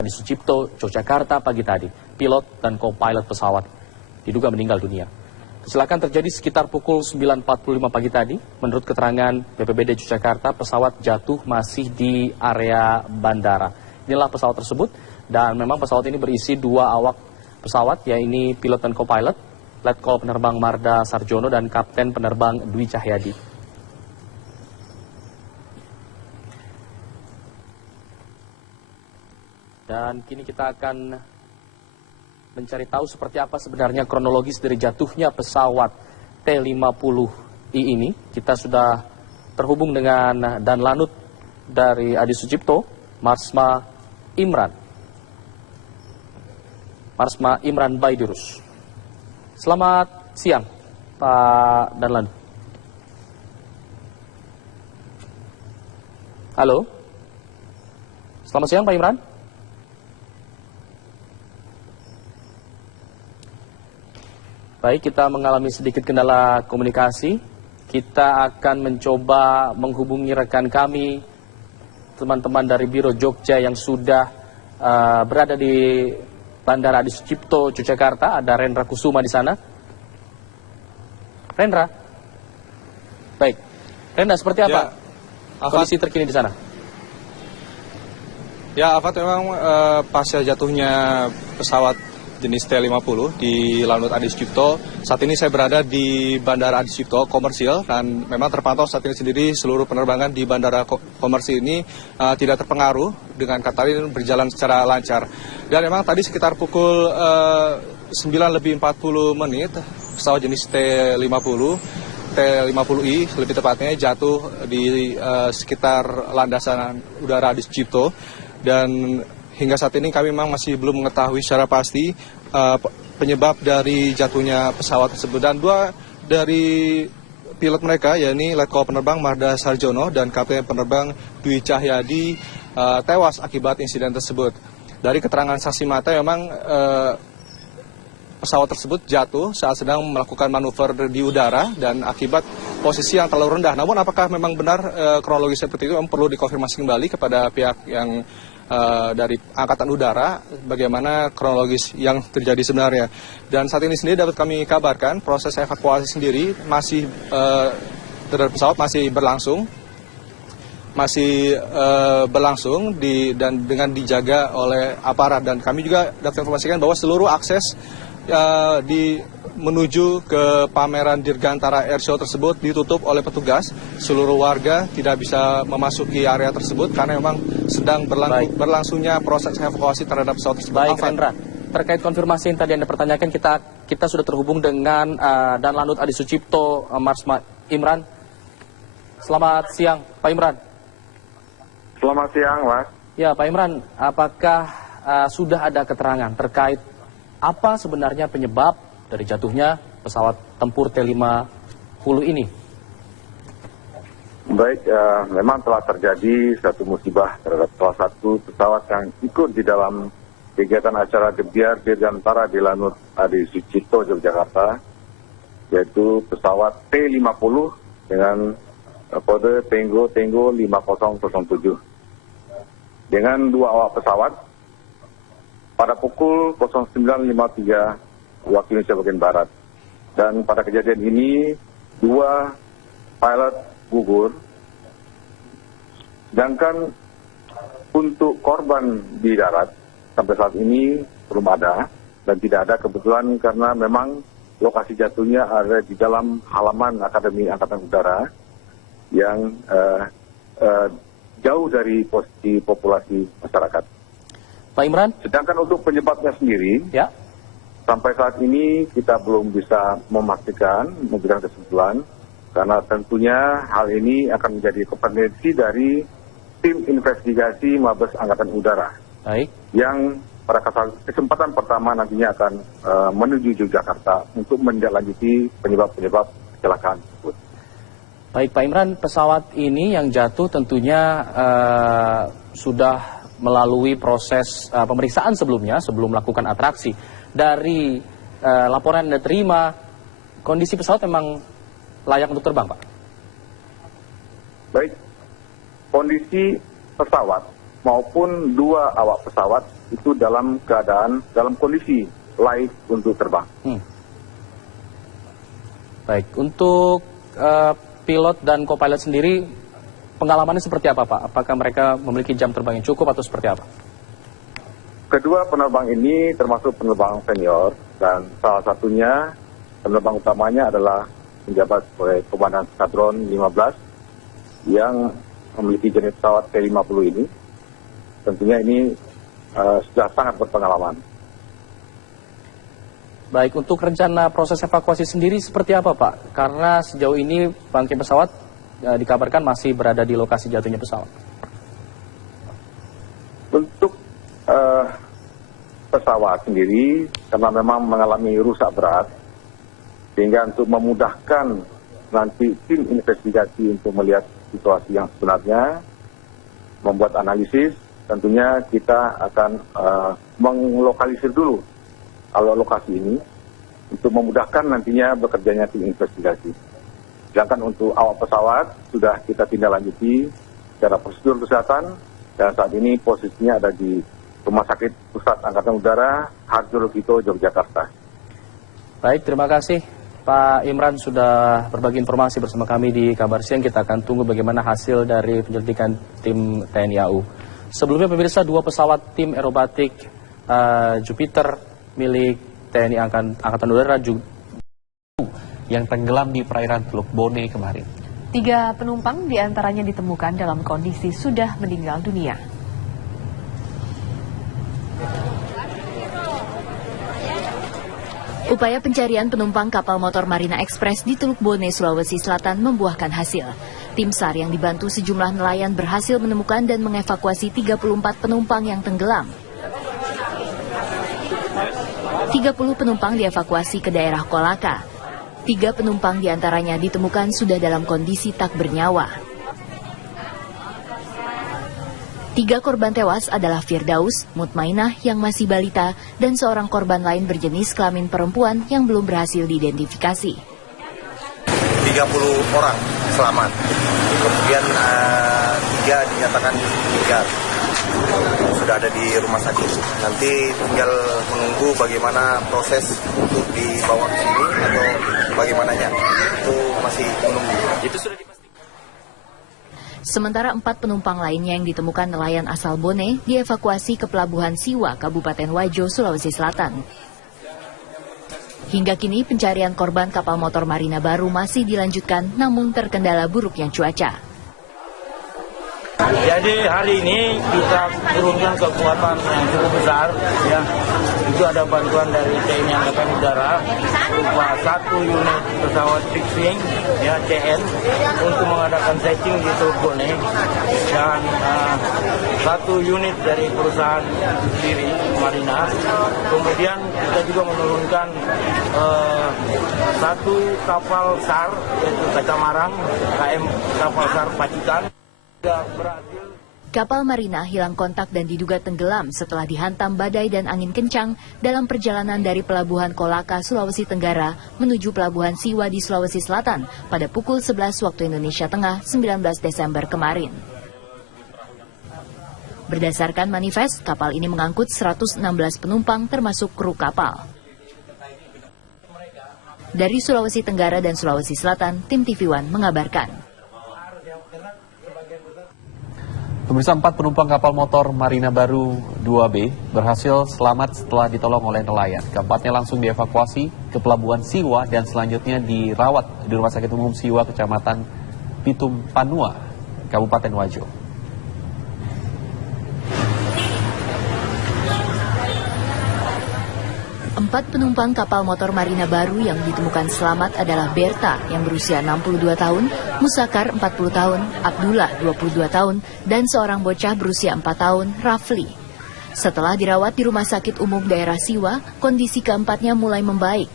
Di Sucipto, Yogyakarta pagi tadi, pilot dan co-pilot pesawat diduga meninggal dunia. Kecelakaan terjadi sekitar pukul 9.45 pagi tadi. Menurut keterangan BPBD Yogyakarta, pesawat jatuh masih di area bandara. Inilah pesawat tersebut, dan memang pesawat ini berisi dua awak pesawat, yaitu pilot dan co-pilot, Letkol Penerbang Marda Sarjono dan Kapten Penerbang Dwi Cahyadi. Dan kini kita akan mencari tahu seperti apa sebenarnya kronologis dari jatuhnya pesawat T-50I ini. Kita sudah terhubung dengan Danlanut dari Adi Sucipto, Marsma Imran. Marsma Imran Baidurus. Selamat siang, Pak Danlanut. Halo. Selamat siang, Pak Imran. Baik, kita mengalami sedikit kendala komunikasi. Kita akan mencoba menghubungi rekan kami, teman-teman dari Biro Jogja yang sudah berada di Bandara Adi Sucipto, Yogyakarta. Ada Rendra Kusuma di sana. Rendra? Baik. Rendra, seperti apa kondisi terkini di sana? Ya, Afat, memang pasca jatuhnya pesawat jenis T-50 di Lanut Adi Sucipto. Saat ini saya berada di Bandara Adi Sucipto komersil, dan memang terpantau saat ini sendiri seluruh penerbangan di bandara komersil ini tidak terpengaruh, dengan kata lain berjalan secara lancar. Dan memang tadi sekitar pukul 9:40 pesawat jenis T-50I lebih tepatnya jatuh di sekitar landasan udara Adi Sucipto, dan hingga saat ini kami memang masih belum mengetahui secara pasti penyebab dari jatuhnya pesawat tersebut. Dan dua dari pilot mereka, yakni Letkol Penerbang Marda Sarjono dan Kapten Penerbang Dwi Cahyadi, tewas akibat insiden tersebut. Dari keterangan saksi mata, memang pesawat tersebut jatuh saat sedang melakukan manuver di udara dan akibat posisi yang terlalu rendah. Namun apakah memang benar kronologi seperti itu, memang perlu dikonfirmasi kembali kepada pihak yang dari Angkatan Udara bagaimana kronologis yang terjadi sebenarnya. Dan saat ini sendiri dapat kami kabarkan proses evakuasi sendiri masih terhadap pesawat masih berlangsung dan dengan dijaga oleh aparat. Dan kami juga dapat informasikan bahwa seluruh akses menuju ke pameran Dirgantara Airshow tersebut ditutup oleh petugas. Seluruh warga tidak bisa memasuki area tersebut karena memang sedang berlangsungnya proses evakuasi terhadap pesawat tersebut. Baik, Rendra. Terkait konfirmasi yang tadi Anda pertanyakan, kita sudah terhubung dengan Danlanut Adi Sucipto, Marsma Imran. Selamat siang, Pak Imran. Selamat siang, Mas. Ya, Pak Imran, apakah sudah ada keterangan terkait apa sebenarnya penyebab dari jatuhnya pesawat tempur T-50 ini? Baik, memang telah terjadi satu musibah terhadap salah satu pesawat yang ikut di dalam kegiatan acara Gebiar Dirgantara di Lanut Adi Sucipto, Yogyakarta, yaitu pesawat T-50 dengan kode Tango 5007. Dengan dua awak pesawat, pada pukul 09.53 waktu Indonesia bagian Barat. Dan pada kejadian ini, dua pilot gugur. Sedangkan untuk korban di darat, sampai saat ini belum ada. Dan tidak ada kebetulan karena memang lokasi jatuhnya ada di dalam halaman Akademi Angkatan Udara yang jauh dari posisi populasi masyarakat. Pak Imran? Sedangkan untuk penyebabnya sendiri, ya, sampai saat ini kita belum bisa memastikan, memberikan kesimpulan, karena tentunya hal ini akan menjadi kompetensi dari tim investigasi Mabes Angkatan Udara. Baik. Yang pada kesempatan pertama nantinya akan menuju Yogyakarta untuk menindaklanjuti penyebab-penyebab kecelakaan tersebut. Baik, Pak Imran, pesawat ini yang jatuh tentunya sudah melalui proses pemeriksaan sebelumnya, sebelum melakukan atraksi. Dari laporan yang Anda terima, kondisi pesawat memang layak untuk terbang, Pak? Baik, kondisi pesawat maupun 2 awak pesawat itu dalam kondisi layak untuk terbang. Baik, untuk pilot dan co-pilot sendiri pengalamannya seperti apa, Pak? Apakah mereka memiliki jam terbang yang cukup atau seperti apa? Kedua penerbang ini termasuk penerbang senior dan salah satunya penerbang utamanya adalah menjabat sebagai Komandan Skadron 15 yang memiliki jenis pesawat T-50 ini. Tentunya ini sudah sangat berpengalaman. Baik, untuk rencana proses evakuasi sendiri seperti apa, Pak? Karena sejauh ini bangkai pesawat dikabarkan masih berada di lokasi jatuhnya pesawat. Untuk pesawat sendiri, karena memang mengalami rusak berat, sehingga untuk memudahkan nanti tim investigasi untuk melihat situasi yang sebenarnya, membuat analisis, tentunya kita akan menglokalisir dulu lokasi ini untuk memudahkan nantinya bekerjanya tim investigasi. Sedangkan untuk awak pesawat sudah kita tindak lanjuti secara prosedur kesehatan dan saat ini posisinya ada di Rumah Sakit Pusat Angkatan Udara Harjologito, Yogyakarta. Baik, terima kasih Pak Imran sudah berbagi informasi bersama kami di Kabar Siang. Kita akan tunggu bagaimana hasil dari penyelidikan tim TNI AU. Sebelumnya pemirsa, 2 pesawat tim aerobatik Jupiter milik TNI Angkatan Udara yang tenggelam di perairan Teluk Bone kemarin. 3 penumpang diantaranya ditemukan dalam kondisi sudah meninggal dunia. Upaya pencarian penumpang kapal motor Marina Express di Teluk Bone, Sulawesi Selatan membuahkan hasil. Tim SAR yang dibantu sejumlah nelayan berhasil menemukan dan mengevakuasi 34 penumpang yang tenggelam. 30 penumpang dievakuasi ke daerah Kolaka. 3 penumpang diantaranya ditemukan sudah dalam kondisi tak bernyawa. 3 korban tewas adalah Firdaus, Mutmainah yang masih balita, dan seorang korban lain berjenis kelamin perempuan yang belum berhasil diidentifikasi. 30 orang selamat, kemudian 3 dinyatakan meninggal. Sudah ada di rumah sakit. Nanti tinggal menunggu bagaimana proses untuk dibawa ke sini atau bagaimananya. Itu masih menunggu. Itu sudah dipastikan. Sementara 4 penumpang lainnya yang ditemukan nelayan asal Bone dievakuasi ke Pelabuhan Siwa, Kabupaten Wajo, Sulawesi Selatan. Hingga kini pencarian korban kapal motor Marina Baru masih dilanjutkan namun terkendala buruknya cuaca. Jadi hari ini kita turunkan kekuatan yang cukup besar, ya. Itu ada bantuan dari TNI Angkatan Udara berupa 1 unit pesawat fixing, ya CN, untuk mengadakan searching di Teluk Bone dan 1 unit dari perusahaan sendiri Marina. Kemudian kita juga menurunkan 1 kapal SAR yaitu Kacammarang, KM kapal SAR Pacitan. Kapal Marina hilang kontak dan diduga tenggelam setelah dihantam badai dan angin kencang dalam perjalanan dari Pelabuhan Kolaka, Sulawesi Tenggara menuju Pelabuhan Siwa di Sulawesi Selatan pada pukul 11 waktu Indonesia Tengah 19 Desember kemarin. Berdasarkan manifest, kapal ini mengangkut 116 penumpang termasuk kru kapal. Dari Sulawesi Tenggara dan Sulawesi Selatan, tim TV One mengabarkan. Pemirsa, 4 penumpang kapal motor Marina Baru 2B berhasil selamat setelah ditolong oleh nelayan. Keempatnya langsung dievakuasi ke Pelabuhan Siwa dan selanjutnya dirawat di Rumah Sakit Umum Siwa, Kecamatan Pitum Panua, Kabupaten Wajo. 4 penumpang kapal motor Marina Baru yang ditemukan selamat adalah Berta yang berusia 62 tahun, Musakar 40 tahun, Abdullah 22 tahun, dan seorang bocah berusia 4 tahun, Rafli. Setelah dirawat di Rumah Sakit Umum Daerah Siwa, kondisi keempatnya mulai membaik.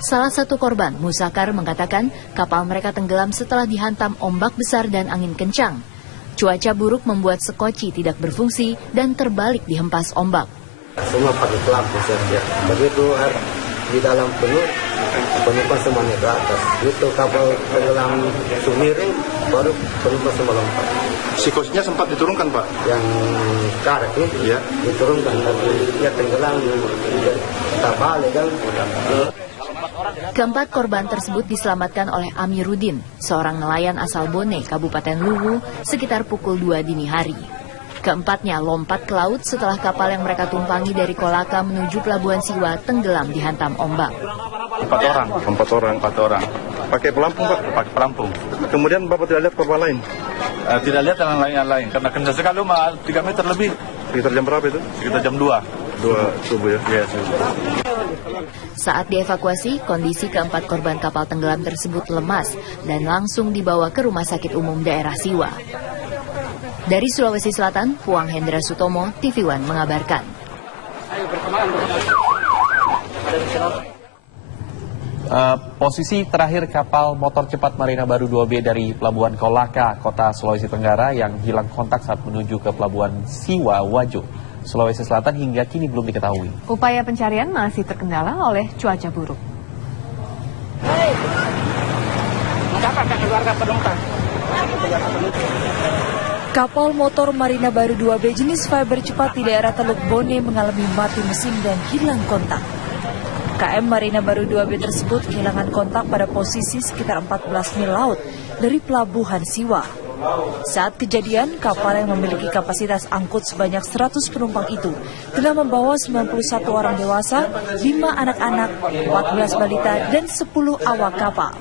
Salah satu korban, Musakar, mengatakan kapal mereka tenggelam setelah dihantam ombak besar dan angin kencang. Cuaca buruk membuat sekoci tidak berfungsi dan terbalik dihempas ombak. Semua pakai pelampung saja. Begitu di dalam penuh, penumpang semuanya ke atas. Itu kapal tenggelam Sumiring, baru berubah sama lompat. Psikosnya sempat diturunkan, Pak? Yang karet itu ya diturunkan, tapi dia tenggelam, tak balik kan. Keempat korban tersebut diselamatkan oleh Amiruddin, seorang nelayan asal Bone, Kabupaten Luwu, sekitar pukul 2 dini hari. Keempatnya lompat ke laut setelah kapal yang mereka tumpangi dari Kolaka menuju Pelabuhan Siwa tenggelam dihantam ombak. 4 orang. Pakai pelampung, Pak? Pakai pelampung. Kemudian Bapak tidak lihat korban lain? Tidak lihat yang lain, karena kencang sekali 3 meter lebih. Sekitar jam berapa itu? Sekitar jam 2. 2 subuh ya? Iya, subuh. Saat dievakuasi, kondisi keempat korban kapal tenggelam tersebut lemas dan langsung dibawa ke Rumah Sakit Umum Daerah Siwa. Dari Sulawesi Selatan, Puang Hendra Sutomo, TV One mengabarkan. Posisi terakhir kapal motor cepat Marina Baru 2B dari Pelabuhan Kolaka, Kota Sulawesi Tenggara yang hilang kontak saat menuju ke Pelabuhan Siwa, Wajo, Sulawesi Selatan hingga kini belum diketahui. Upaya pencarian masih terkendala oleh cuaca buruk. Kapal motor Marina Baru 2B jenis fiber cepat di daerah Teluk Bone mengalami mati mesin dan hilang kontak. KM Marina Baru 2B tersebut kehilangan kontak pada posisi sekitar 14 mil laut dari Pelabuhan Siwa. Saat kejadian, kapal yang memiliki kapasitas angkut sebanyak 100 penumpang itu telah membawa 91 orang dewasa, 5 anak-anak, 14 balita, dan 10 awak kapal.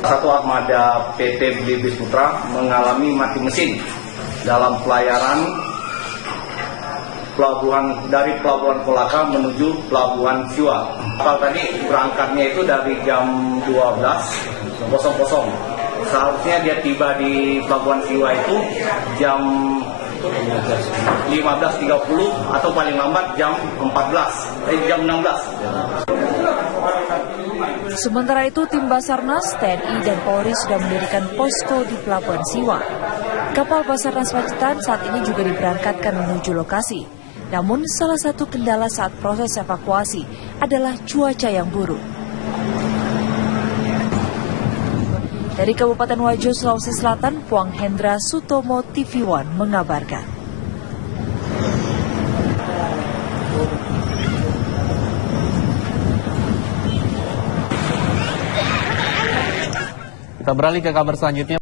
Satu armada PT Blibis Putra mengalami mati mesin dalam pelayaran dari Pelabuhan Kolaka menuju Pelabuhan Siwa. Kapal tadi berangkatnya itu dari jam 12.00. Seharusnya dia tiba di Pelabuhan Siwa itu jam 15.30 atau paling lambat jam 16. Sementara itu, tim Basarnas, TNI, dan Polri sudah mendirikan posko di Pelabuhan Siwa. Kapal Basarnas Pacitan saat ini juga diberangkatkan menuju lokasi. Namun, salah satu kendala saat proses evakuasi adalah cuaca yang buruk. Dari Kabupaten Wajo, Sulawesi Selatan, Puang Hendra Sutomo, TV One mengabarkan. Kita beralih ke kabar selanjutnya.